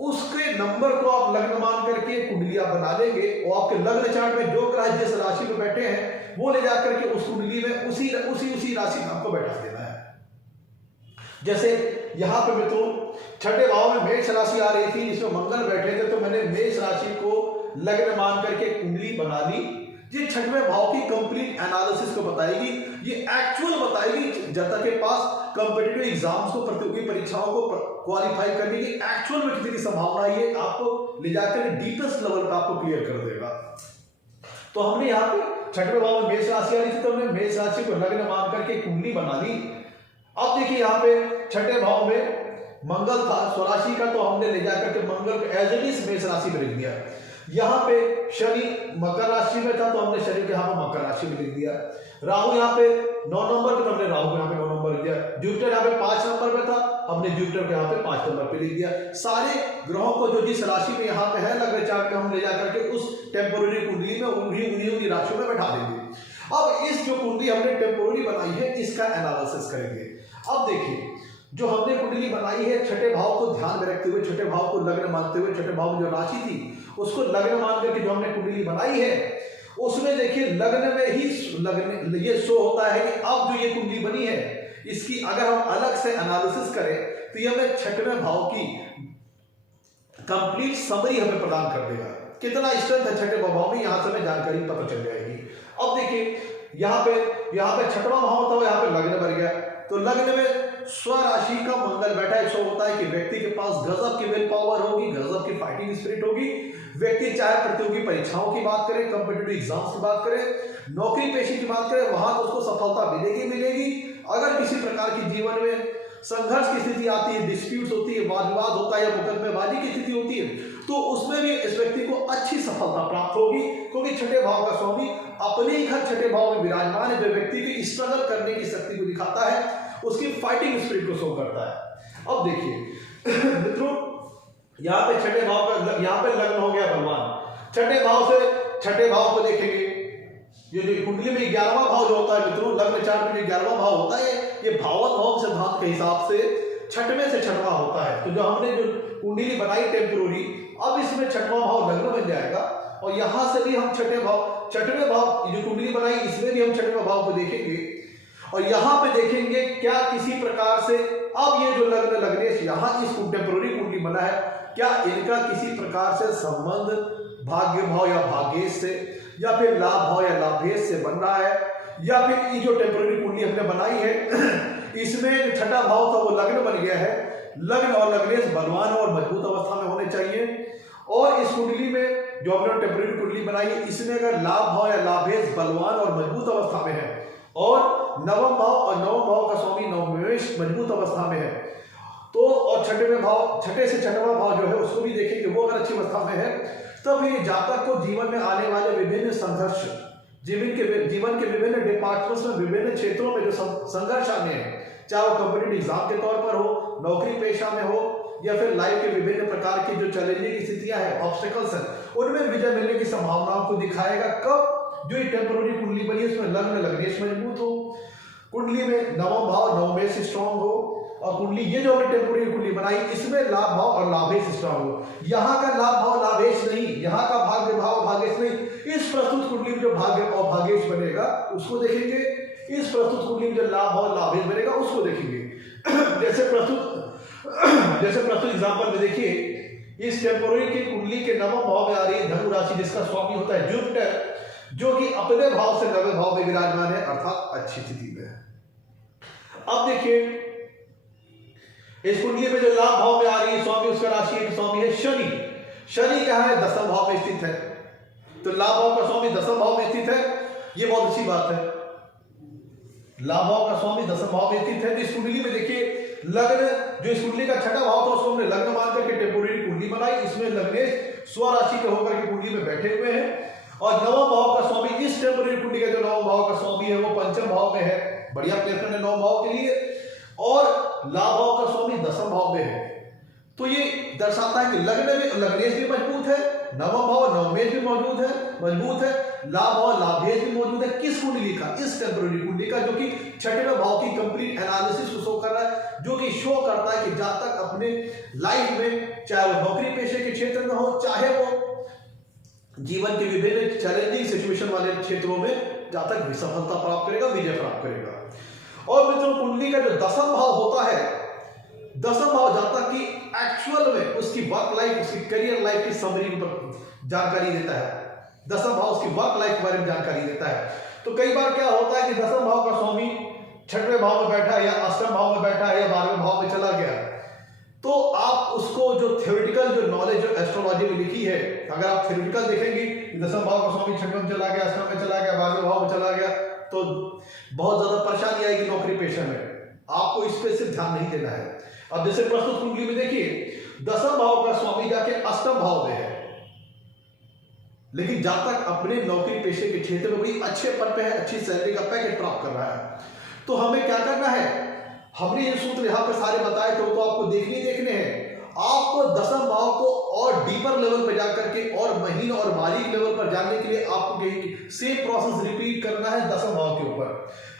उसके नंबर को आप लग्न मान करके कुंडली आप बना लेंगे और आपके लग्न चार्ट में जो ग्रह जिस राशि में बैठे हैं वो ले जाकर के उस कुंडली में उसी राशि में आपको बैठा देना है। जैसे यहाँ पे मित्रों छठे भाव में मेष राशि आ रही थी जिसमें मंगल बैठे थे, तो मैंने मेष राशि को लग्न मान करके कुंडली बना ली ये छठवें भाव की कंप्लीट एनालिसिस को बताएगी, ये एक्चुअल बताएगी जनता के पास कॉम्पिटिटिव एग्जाम्स को, प्रतियोगी परीक्षाओं को क्वालिफाई करने की एक्चुअल में कितनी संभावना है, ये आपको ले जाकर डीपेस्ट लेवल पर आपको क्लियर कर देगा। तो हमने यहाँ पे छठवें भाव में मेष राशि आ रही थी, तो हमने मेष राशि को लग्न मान करके कुंडली बना ली। अब देखिए यहाँ पे छठे भाव में मंगल था स्वराशि का, तो हमने ले जाकर के मंगल को एज इट इज मेष राशि में लिख दिया। यहाँ पे शनि मकर राशि में था, तो हमने शनि को यहाँ पे मकर राशि में लिख दिया। राहु यहाँ पे 9 नंबर पे, तो हमने राहु को यहाँ पे 9 नंबर लिख दिया। जुपिटर यहाँ पे 5 नंबर पे था, हमने जुपिटर को यहाँ पे 5 नंबर पे लिख दिया। सारे ग्रहों को जो जिस राशि में यहाँ पे है लग्न चार्ट में, हम ले जाकर के उस टेम्पोररी कुंडली में उन्हीं राशियों में बैठा देंगे। अब इस जो कुंडली हमने टेम्पोररी बनाई है, इसका एनालिसिस करेंगे। अब देखिए, जो हमने कुंडली बनाई है छठे भाव को ध्यान में रखते हुए, छठे भाव को लग्न मानते हुए, छठे भाव में जो राशि थी उसको लग्न मान करके जो हमने कुंडली बनाई है, उसमें देखिए लग्न में ही लग्न ये शो होता है कि अब जो ये कुंडली बनी है, इसकी अगर हम अलग से एनालिसिस करें तो ये हमें छठवें भाव की कंप्लीट समरी हमें प्रदान कर देगा। कितना स्ट्रेंथ है छठे भाव में, यहां से हमें जानकारी पता चल जाएगी। अब देखिए यहाँ पे छठवां भाव था, यहाँ पे लग्न बन गया, तो लग्न में स्वराशि का मंगल बैठा है। शो होता है कि व्यक्ति के पास गजब की विल पावर होगी, गजब की फाइटिंग स्पिरिट होगी। व्यक्ति चाहे प्रतियोगी परीक्षाओं की बात करें, कॉम्पिटिटिव एग्जाम्स की बात करें, नौकरी पेशे की बात करें, वहां तो उसको सफलता मिलेगी। अगर किसी प्रकार की जीवन में संघर्ष की स्थिति आती है, डिस्प्यूट होती है, वाद विवाद होता है या मुकदमेबाजी की स्थिति होती है, तो उसमें भी इस व्यक्ति को अच्छी सफलता प्राप्त होगी, क्योंकि छठे भाव का स्वामी अपने ही घर छठे भाव में विराजमान है, जो व्यक्ति की स्ट्रगल करने की शक्ति को दिखाता है, उसकी फाइटिंग स्पिरिट को शो करता है। अब देखिए मित्रों, यहाँ पे छठे भाव का यहाँ पे लग्न हो गया भगवान। छठे भाव से छठे भाव को देखेंगे, ये जो कुंडली में 11वां भाव जो होता है मित्रों, लग्न चार्ट में जो 11वां भाव होता है, ये भावत भाव सिद्धांत के हिसाब से छठवें से छठवां होता है। तो जो हमने जो कुंडली बनाई टेम्पोररी, अब इसमें छठवां भाव लग्न बन जाएगा, और यहां से भी हम छठवें भाव जो कुंडली बनाई, इसमें भी हम छठवें भाव को देखेंगे, और यहां पे देखेंगे क्या किसी प्रकार से अब ये जो लग्न लग्नेश यहां इस टेम्पोररी कुंडली बना है, क्या इनका किसी प्रकार से संबंध भाग्य भाव या भाग्येश से, या फिर लाभ भाव या लाभेश से बन रहा है, या फिर ये जो टेम्पोररी कुंडली हमने बनाई है इसमें जो छठा भाव था वो लग्न बन गया है। लग्न और लग्नेश बलवान और मजबूत अवस्था में होने चाहिए। और इस कुंडली में जो हमने टेम्पोररी कुंडली बनाई है, इसमें अगर लाभ भाव या लाभेश बलवान और मजबूत अवस्था में है, और नवम भाव का स्वामी नवमेश मजबूत अवस्था में है, तो और छठे से छठवां भाव जो है उसको भी देखेंगे, वो अगर अच्छी अवस्था में है, तब ये जातक को जीवन में आने वाले विभिन्न संघर्ष, जीवन के विभिन्न डिपार्टमेंट्स में, विभिन्न क्षेत्रों में जो संघर्ष आने हैं, चाहे वो कॉम्पिटिटिव एग्जाम के तौर पर हो, नौकरी पेशा में हो, या फिर लाइफ के विभिन्न प्रकार की जो चैलेंजिंग स्थितियां हैं, ऑब्स्टेकल्स हैं, उनमें विजय मिलने की संभावनाओं को दिखाएगा। कब? जो ये टेम्पोररी कुंडली बनी है उसमें लग्न लग्नेश मजबूत हो, कुंडली में नवम भाव नवमेश स्ट्रॉन्ग हो, और कुंडली ये जो हमने टेम्पोररी कुंडली बनाई इसमें लाभ भाव और लाभेश स्ट्रॉन्ग हो। यहाँ का लाभ भाव लाभेश नहीं, यहाँ का भाग्य भाव भाग्येश नहीं। इस प्रस्तुत कुंडली में जो भाग्य और भाग्येश बनेगा उसको देखेंगे, इस प्रस्तुत कुंडली में जो लाभ भाव लाभेश बनेगा उसको देखेंगे। जैसे प्रस्तुत एग्जाम्पल में देखिए, इस टेम्पोररी की कुंडली के नवम भाव में आ रही है धनु राशि, जिसका स्वामी होता है जुपिटर, जो कि अपने भाव से नवे भाव में विराजमान है, अर्थात अच्छी स्थिति में है। अब देखिए इस कुंडली में जो लाभ भाव में आ रही है स्वामी, उसका राशि एक स्वामी है शनि। शनि क्या है? दसम भाव में स्थित है, तो लाभ भाव का स्वामी दसम भाव में स्थित है, ये बहुत अच्छी बात है। लाभ भाव का स्वामी दसम भाव में स्थित है। तो इस कुंडली में देखिए लग्न, जो इस कुंडली का छठा भाव था उसको हमने लग्न मान करके टेम्पोररी कुंडली बनाई। इसमें लग्नेश स्वराशि के होकर के कुंडली में बैठे हुए हैं, और नवम भाव का स्वामी, इस टेम्पोररी कुंडली का जो नवम भाव का स्वामी है वो पंचम भाव में है, बढ़िया प्लेसमेंट है नवम भाव के लिए, और लाभ भाव का स्वामी दसम भाव में है। तो ये दर्शाता है कि लग्न में लग्नेश भी मजबूत है, नवम भाव नवमेश भी मजबूत है, लाभ भाव लाभेश भी मौजूद है। किस कुंडली का? इस टेम्पोररी कुंडली का, जो कि छठवें भाव की कंप्लीट एनालिसिस को शो कर रहा है, जो कि शो करता है कि जब तक अपने लाइफ में, चाहे वो नौकरी पेशे के क्षेत्र में हो, चाहे वो जीवन के विभिन्न चैलेंजिंग सिचुएशन वाले क्षेत्रों में, जहां तक सफलता प्राप्त करेगा, विजय प्राप्त करेगा। और मित्रों कुंडली का जो दसम भाव होता है, दसम भाव जहां तक कि एक्चुअल में उसकी वर्क लाइफ, उसकी करियर लाइफ की समरी पर जानकारी देता है। दसम भाव उसकी वर्क लाइफ के बारे में जानकारी देता है। तो कई बार क्या होता है कि दसम भाव का स्वामी छठवें भाव में बैठा है या अष्टम भाव में बैठा है या 12वें भाव में चला गया, तो आप उसको जो थ्योरेटिकल जो नॉलेज जो एस्ट्रोलॉजी में लिखी है, अगर आप थ्योरेटिकल देखेंगे कि दसम भाव का स्वामी छठवें में चला गया, अष्टम में चला गया, 12वें भाव में चला गया, तो बहुत ज्यादा परेशानी आएगी नौकरी पेशे में। आपको इस पे सिर्फ ध्यान नहीं देना है। अब जैसे प्रस्तुत कुंडली में देखिए, दसम भाव का स्वामी जाके अष्टम भाव में है, लेकिन जब तक अपने नौकरी पेशे के क्षेत्र में बड़ी अच्छे पद पे है, अच्छी सैलरी का पैकेज प्राप्त कर रहा है, तो हमें क्या करना है, हमने ये सूत्र यहाँ पे सारे बताए थे, तो आपको देखने हैं। आपको दसम भाव को और डीपर लेवल पर जाकर के और महीन और बारीक लेवल पर जानने के लिए आपको सेम प्रोसेस रिपीट करना है दसम भाव के ऊपर।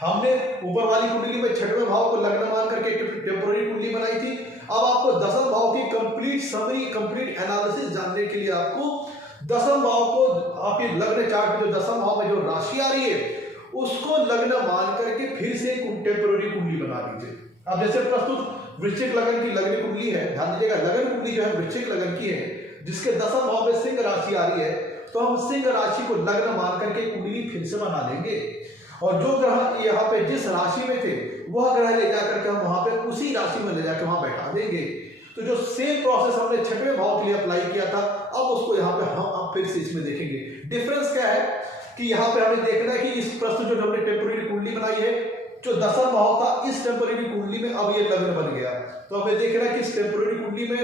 हमने ऊपर वाली कुंडली में छठवें भाव को लग्न मान करके टेम्पोररी कुंडली बनाई थी। अब आपको दसम भाव की कंप्लीट समरी, कंप्लीट एनालिसिस जानने के लिए आपको दसम भाव को, आपके लग्न चार्ट में जो दसम भाव में जो राशि आ रही है उसको लग्न मान करके फिर से टेम्पोररी कुंडली बना लीजिए। अब जैसे प्रस्तुत वृश्चिक लगन की लग्न कुंडली है, ध्यान दीजिएगा, लगन कुंडली जो है वृश्चिक लगन की है, जिसके दसम भाव में सिंह राशि आ रही है, तो हम सिंह राशि को लग्न मान करके कुंडली फिर से बना लेंगे, और जो ग्रह यहाँ पे जिस राशि में थे वह ग्रह ले जाकर के हम वहां पे उसी राशि में ले जाकर वहां बैठा देंगे। तो जो सेम प्रोसेस हमने छठवें भाव के लिए अप्लाई किया था, अब उसको यहाँ पे हम फिर से इसमें देखेंगे। डिफरेंस क्या है कि यहाँ पे हमें देखना है कि इस प्रस्तुत जो हमने टेम्पोररी कुंडली बनाई है, जो दसम भाव था, इस टेम्पोररी कुंडली में अब ये लग्न बन गया। तो हमें देखना है कि इस टेम्पोररी कुंडली में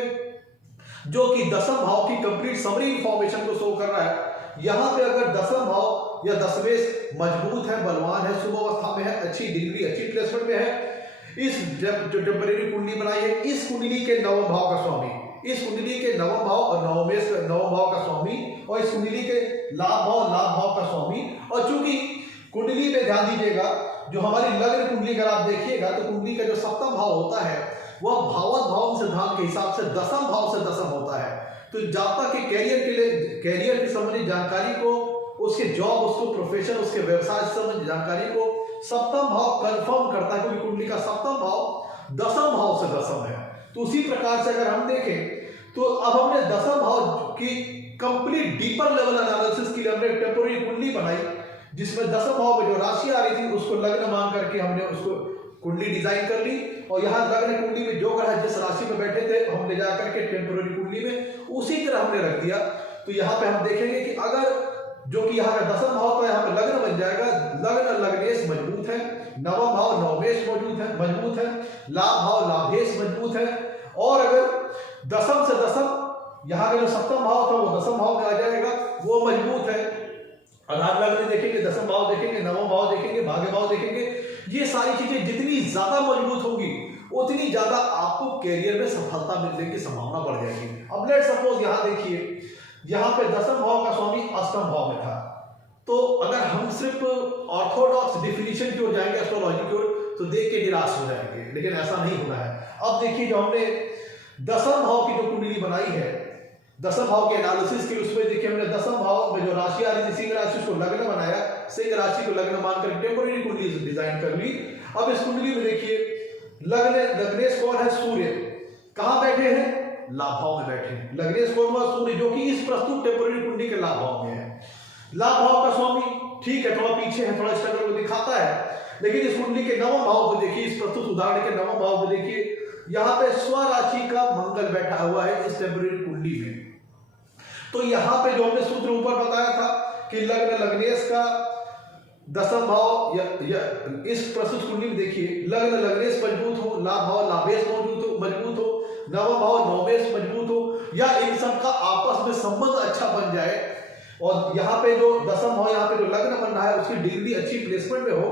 जो कि दसम भाव की कंप्लीट समरी इंफॉर्मेशन को शो कर रहा है, यहां पे अगर दसम भाव या दसवेश मजबूत है, बलवान है, शुभ अवस्था में है, अच्छी डिग्री, अच्छी प्लेसमेंट में है, इस जो टेम्पोररी कुंडली बनाई है, इस कुंडली के नवम भाव का स्वामी, इस कुंडली के नवम भाव और नवम भाव का स्वामी, और इस कुंडली के लाभ भाव का स्वामी, और चूंकि कुंडली में ध्यान दीजिएगा, जो हमारी लग्न कुंडली अगर आप देखिएगा तो कुंडली का जो सप्तम भाव होता है वह भावत भाव सिद्धांत के हिसाब से दसम भाव से दसम होता है। तो जातक के कैरियर के लिए, कैरियर की संबंधित जानकारी को, उसके जॉब, उसको प्रोफेशन, उसके व्यवसाय से संबंधित जानकारी को सप्तम भाव कंफर्म करता है, क्योंकि कुंडली का सप्तम भाव दसम भाव से दसम है। तो उसी प्रकार से अगर हम देखें तो अब हमने दसम भाव की कंप्लीट डीपर लेवल एनालिसिस के लिए हमने टेम्पोररी कुंडली बनाई, जिसमें दसम भाव में जो राशि आ रही थी उसको लग्न मान करके हमने उसको कुंडली डिजाइन कर ली, और यहाँ लग्न कुंडली में जो ग्रह जिस राशि में बैठे थे हम ले जाकर के टेम्पोररी कुंडली में उसी तरह हमने रख दिया। तो यहाँ पे हम देखेंगे कि अगर जो कि यहाँ का दसम भाव तो यहाँ पे लग्न बन जाएगा, लग्न लग्नेश मजबूत है, नवम भाव नवमेश मजबूत है, लाभ भाव लाभेश मजबूत है, और अगर दसम से दसम यहाँ का जो सप्तम भाव था वो दसम भाव में आ जाएगा, वो मजबूत है। आधार लग्न देखेंगे, दसम भाव देखेंगे, नवम भाव देखेंगे, भाग्य भाव देखेंगे, ये सारी चीजें जितनी ज्यादा मजबूत होंगी उतनी ज्यादा आपको कैरियर में सफलता मिलने की संभावना बढ़ जाएगी। अब लेट सपोज यहाँ देखिए, यहाँ पे दसम भाव का स्वामी अष्टम भाव में था, तो अगर हम सिर्फ ऑर्थोडॉक्स डिफिनीशन की ओर जाएंगे एस्ट्रोलॉजी की ओर तो देख के निराश हो जाएंगे, लेकिन ऐसा नहीं होना है। अब देखिए, जो हमने दसम भाव की जो कुंडली बनाई है, दसम भाव के एनालिसिस के उसमें देखिए हमने दसम भाव में जो राशि आ रही थी सिंह राशि, उसको लग्न बनाया, सिंह राशि को लग्न मानकर टेम्पोररी कुंडली डिजाइन कर ली। अब इस कुंडली में देखिए लग्नेश कौन है, सूर्य कहां बैठे हैं, लाभ भाव में बैठे हैं। लग्नेश कौन हुआ, सूर्य, जो कि इस प्रस्तुत टेम्पोररी कुंडली के लाभ भाव में है। लाभ भाव का स्वामी ठीक है, थोड़ा पीछे है, थोड़ा स्ट्रगल को दिखाता है, लेकिन इस कुंडली के नवम भाव को देखिए, इस प्रस्तुत उदाहरण के नवम भाव को देखिए, यहाँ पे स्वराशि का मंगल बैठा हुआ है इस टेम्पोररी कुंडली में। तो यहाँ पे जो हमने सूत्र ऊपर बताया था कि लग्न लग्नेश का दसम भाव या इस प्रस्तुत कुंडली में देखिए, लग्न लग्नेश मजबूत हो, लाभ भाव लाभेश मजबूत हो, नवम भाव नवमेश मजबूत हो, या इन सब का आपस में संबंध अच्छा बन जाए, और यहाँ पे जो दसम भाव, यहाँ पे जो लग्न बन रहा है उसकी डिग्री अच्छी प्लेसमेंट में हो,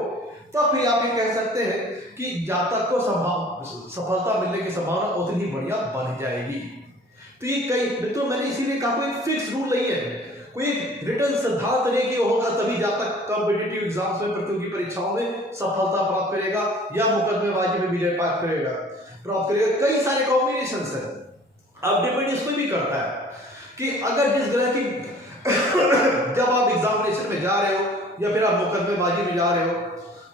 तब फिर आप ये कह सकते हैं कि जातक को सफलता मिलने की संभावना उतनी बढ़िया बन जाएगी। तो ये कई, तो मैंने इसीलिए कहा कोई फिक्स रूल नहीं है, कोई रिटर्न सिद्धांत नहीं कि होगा तभी जातक कॉम्पिटिटिव एग्जाम्स में, प्रतियोगी परीक्षाओं में सफलता प्राप्त करेगा या मुकदमेबाजी में विजय प्राप्त करेगा। कई सारे कॉम्बिनेशन है। अब डिपेंड इस पर भी करता है कि अगर जिस ग्रह की जब आप एग्जामिनेशन में जा रहे हो या फिर आप मुकदमेबाजी में जा रहे हो,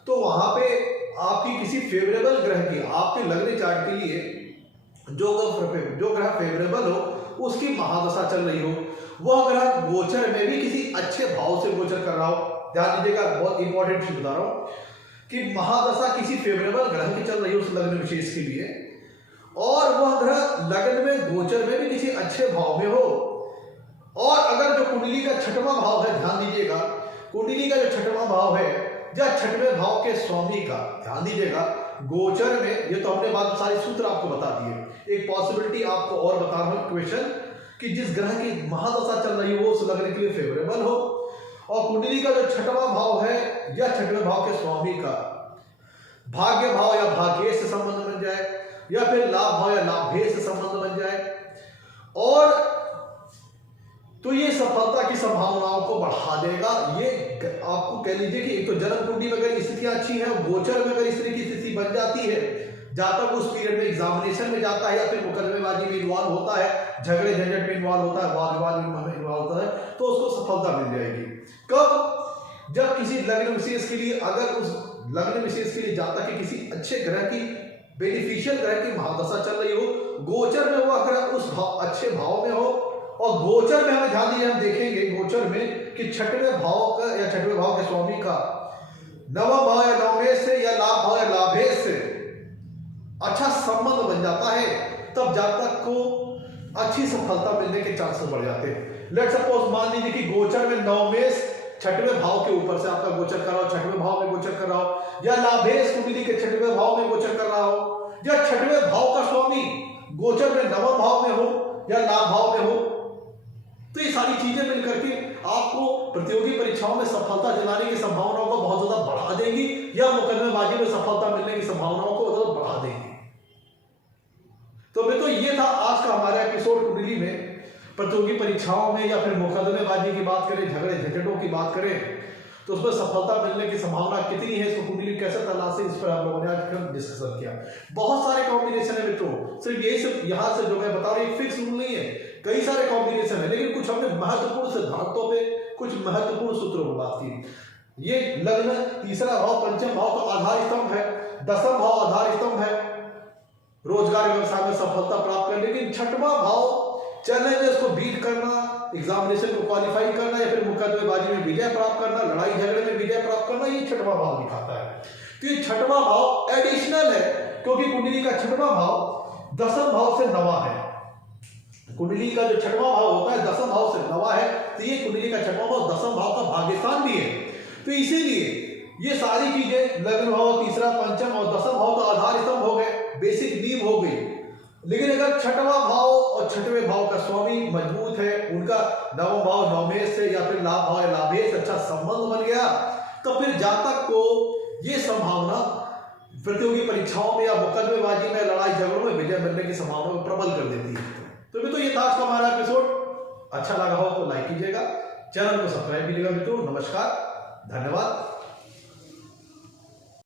तो वहां पे आपकी किसी फेवरेबल ग्रह की, आपके लग्न चार्ट के लिए जो ग्रह फेवरेबल हो, उसकी महादशा चल रही हो, वह ग्रह गोचर में भी किसी अच्छे भाव से गोचर कर रहा हो। ध्यान दीजिएगा, बहुत इंपॉर्टेंट चीज बता रहा हूं कि महादशा किसी फेवरेबल ग्रह की चल रही है उस लग्न विशेष के लिए, और वह ग्रह लग्न में गोचर में भी किसी अच्छे भाव में हो, और अगर जो कुंडली का छठवां भाव है, ध्यान दीजिएगा, कुंडली का जो छठवां भाव है या छठवें भाव के स्वामी का, ध्यान दीजिएगा, गोचर में, ये तो हमने बात सारे सूत्र आपको बता दिए। एक पॉसिबिलिटी आपको और बता रहा हूं क्वेश्चन, कि जिस ग्रह की महादशा चल रही है वो उस लग्न के लिए फेवरेबल हो, और कुंडली का जो छठवां भाव है या छठवें भाव के स्वामी का भाग्य भाव या भाग्य से संबंध बन जाए, या फिर लाभ भाव या लाभेय से संबंध बन जाए, और तो ये सफलता की संभावनाओं को बढ़ा देगा। ये आपको कह लीजिए कि एक तो जन्म कुंडली में अगर स्थितियां अच्छी हैं, गोचर में अगर इस तरह की स्थिति बन जाती है, जहां तक उस पीरियड में एग्जामिनेशन में जाता है या फिर मुकदमेबाजी में इन्वॉल्व होता है, झगड़े झंझट में इन्वॉल्व होता है, वाद विवाद में इन्वॉल्व होता है, तो उसको सफलता मिल जाएगी। कब? जब किसी लग्न विशेष के लिए, अगर उस लग्न विशेष के लिए जाता कि किसी अच्छे ग्रह की, बेनिफिशियल ग्रह की महादशा चल रही हो, गोचर में वो अगर उस अच्छे भाव में हो, और गोचर में हमें ध्यान दीजिए, हम देखेंगे गोचर में कि छठवें भाव का या छठवें भाव के स्वामी का नवम भाव या नवमेश से या लाभ भाव या लाभेश से अच्छा संबंध बन जाता है, तब जातक को अच्छी सफलता मिलने के चांसेस बढ़ जाते हैं। लेट सपोज मान लीजिए कि गोचर में नवमेश छठवें भाव के ऊपर से आपका गोचर कर रहा हो, छठवें भाव में गोचर कर रहा हो, या लाभेश कुंडली के छठवें भाव में गोचर कर रहा हो, या छठवें भाव का स्वामी गोचर में नवम भाव में हो या लाभ भाव में हो, तो ये सारी चीजें मिलकर के आपको प्रतियोगी परीक्षाओं में सफलता दिलाने की संभावनाओं को बहुत ज्यादा बढ़ा देंगी, या मुकदमेबाजी में सफलता मिलने की संभावनाओं को ज्यादा बढ़ा देंगी। तो मित्रों, ये था आज का हमारा एपिसोड कुंडली में प्रतियोगी परीक्षाओं में या फिर मुकदमेबाजी की बात करें, झगड़े झंझटों की बात करें, तो उसमें सफलता मिलने की संभावना कितनी है, इसको कुंडली कैसे तलाशें, इस पर हम लोगों ने आज डिस्कशन किया। बहुत सारे कॉम्बिनेशन है मित्रों, सिर्फ यही सब यहाँ से जो मैं बता रहा हूँ फिक्स रूल नहीं है, कई सारे कॉम्बिनेशन है, लेकिन कुछ हमने महत्वपूर्ण सिद्धांतों पे, कुछ महत्वपूर्ण सूत्रों पर बात की। ये लग्न, तीसरा भाव, पंचम भाव तो आधार स्तंभ है, दसम भाव आधार स्तंभ है रोजगार व्यवसाय में सफलता प्राप्त करने, लेकिन छठवां भाव चैलेंजेस को बीट करना, एग्जामिनेशन को क्वालिफाई करना, या फिर मुकदमेबाजी में विजय प्राप्त करना, लड़ाई झगड़े में विजय प्राप्त करना, ये छठवां भाव दिखाता है। तो ये छठवां भाव एडिशनल है, क्योंकि कुंडली का छठवां भाव दसम भाव से नवा है। कुंडली का जो छठवां भाव होता है दसम भाव से नवा है, तो ये कुंडली का छठवां भाव दसम भाव का भाग्यस्थान भी है। तो इसीलिए ये सारी चीजें, लग्न भाव, तीसरा, पंचम और दसम भाव तो आधार स्तंभ हो गए, बेसिक नींव हो गई, लेकिन अगर छठवां भाव और छठवें भाव का स्वामी मजबूत है, उनका नवम भाव नवमेश से या फिर लाभ भाव या लाभेश से अच्छा संबंध बन गया, तो फिर जातक को ये संभावना प्रतियोगी परीक्षाओं में या मुकदमेबाजी में, लड़ाई झगड़ों में विजय मिलने की संभावना को प्रबल कर देती है। तो मित्रों, ये था आज का हमारा एपिसोड। अच्छा लगा हो तो लाइक कीजिएगा, चैनल को सब्सक्राइब कीजिएगा। मित्रों नमस्कार, धन्यवाद।